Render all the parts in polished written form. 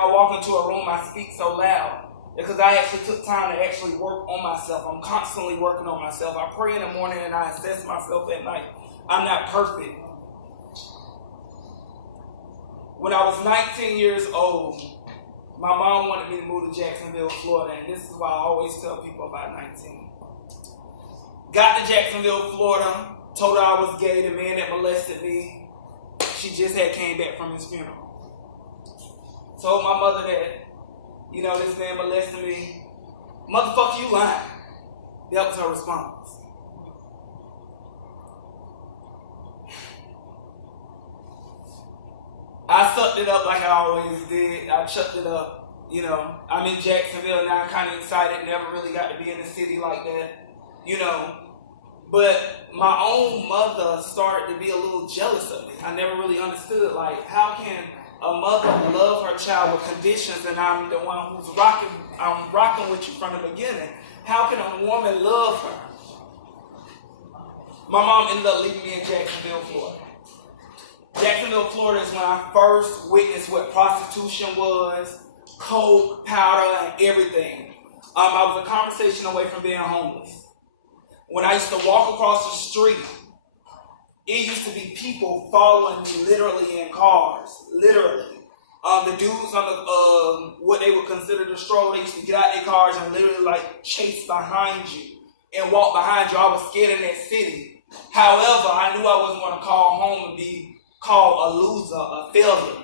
I walk into a room, I speak so loud. Because I actually took time to actually work on myself. I'm constantly working on myself. I pray in the morning and I assess myself at night. I'm not perfect. When I was 19 years old, my mom wanted me to move to Jacksonville, Florida, and this is why I always tell people about 19. Got to Jacksonville, Florida, told her I was gay, the man that molested me. She just had came back from his funeral. Told my mother that, you know, this man molested me. Motherfucker, you lying. That was her response. I sucked it up like I always did. I chucked it up. You know, I'm in Jacksonville now, kind of excited. Never really got to be in the city like that. You know, but my own mother started to be a little jealous of me. I never really understood, like, how can a mother love her child with conditions and I'm the one who's rocking with you from the beginning? How can a woman love her? My mom ended up leaving me in Jacksonville, Florida. Jacksonville, Florida is when I first witnessed what prostitution was, coke, powder, and everything. I was a conversation away from being homeless. When I used to walk across the street, it used to be people following me literally in cars, literally. The dudes on the what they would consider the stroller, they used to get out their cars and literally like chase behind you and walk behind you. I was scared in that city. However, I knew I wasn't going to call home and be called a loser, a failure.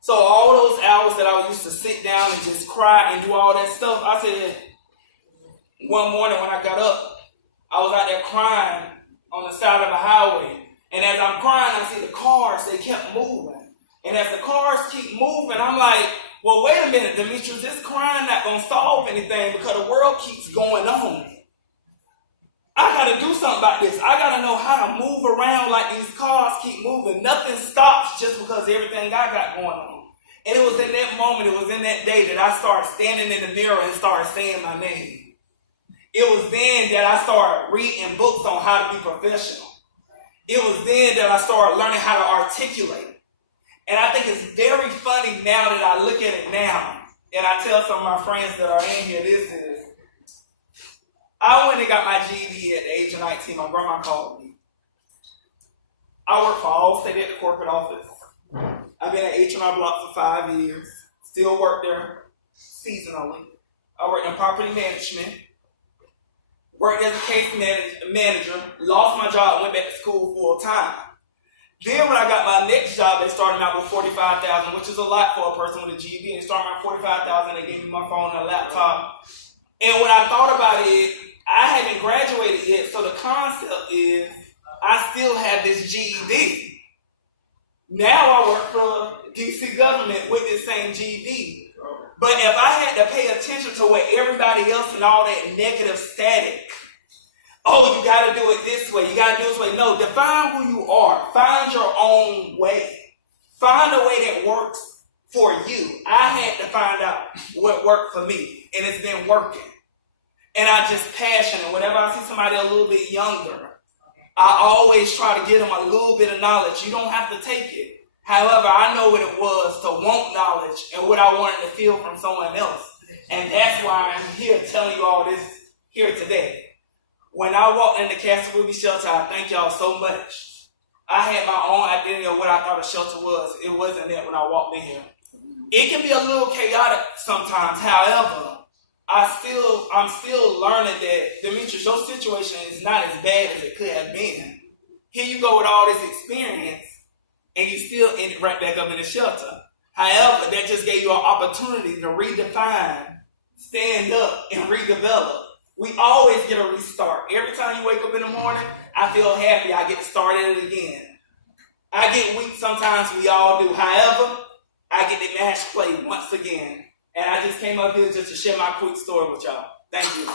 So all those hours that I used to sit down and just cry and do all that stuff, I said, one morning when I got up, I was out there crying on the side of the highway. And as I'm crying, I see the cars, they kept moving. And as the cars keep moving, I'm like, well, wait a minute, Demetrius, this crying not going to solve anything because the world keeps going on. I got to do something about this. I got to know how to move around like these cars keep moving. Nothing stops just because of everything I got going on. And it was in that moment, it was in that day that I started standing in the mirror and started saying my name. It was then that I started reading books on how to be professional. It was then that I started learning how to articulate. And I think it's very funny now that I look at it now. And I tell some of my friends that are in here, this is, I went and got my GED at the age of 19. My grandma called me. I worked for Allstate at the corporate office. I've been at H&R Block for 5 years. Still work there seasonally. I worked in property management. Worked as a case manager. Lost my job. Went back to school full time. Then when I got my next job, they started out with $45,000, which is a lot for a person with a GED. They started out with $45,000. They gave me my phone and a laptop. And when I thought about it, I haven't graduated yet. So the concept is I still have this GED. Now I work for DC government with this same GED. But if I had to pay attention to what everybody else and all that negative static, oh, you got to do it this way, you got to do it this way. No, define who you are. Find your own way. Find a way that works for you. I had to find out what worked for me, and it's been working. And I just passionate. Whenever I see somebody a little bit younger, I always try to give them a little bit of knowledge. You don't have to take it. However, I know what it was to want knowledge and what I wanted to feel from someone else. And that's why I'm here telling you all this here today. When I walked in the Casa shelter, I thank y'all so much. I had my own identity of what I thought a shelter was. It wasn't that when I walked in here. It can be a little chaotic sometimes. However, I'm still learning that, Demetrius, your situation is not as bad as it could have been. Here you go with all this experience, and you still end it right back up in the shelter. However, that just gave you an opportunity to redefine, stand up, and redevelop. We always get a restart. Every time you wake up in the morning, I feel happy. I get started it again. I get weak sometimes. We all do. However, I get the match play once again. And I just came up here just to share my quick story with y'all. Thank you.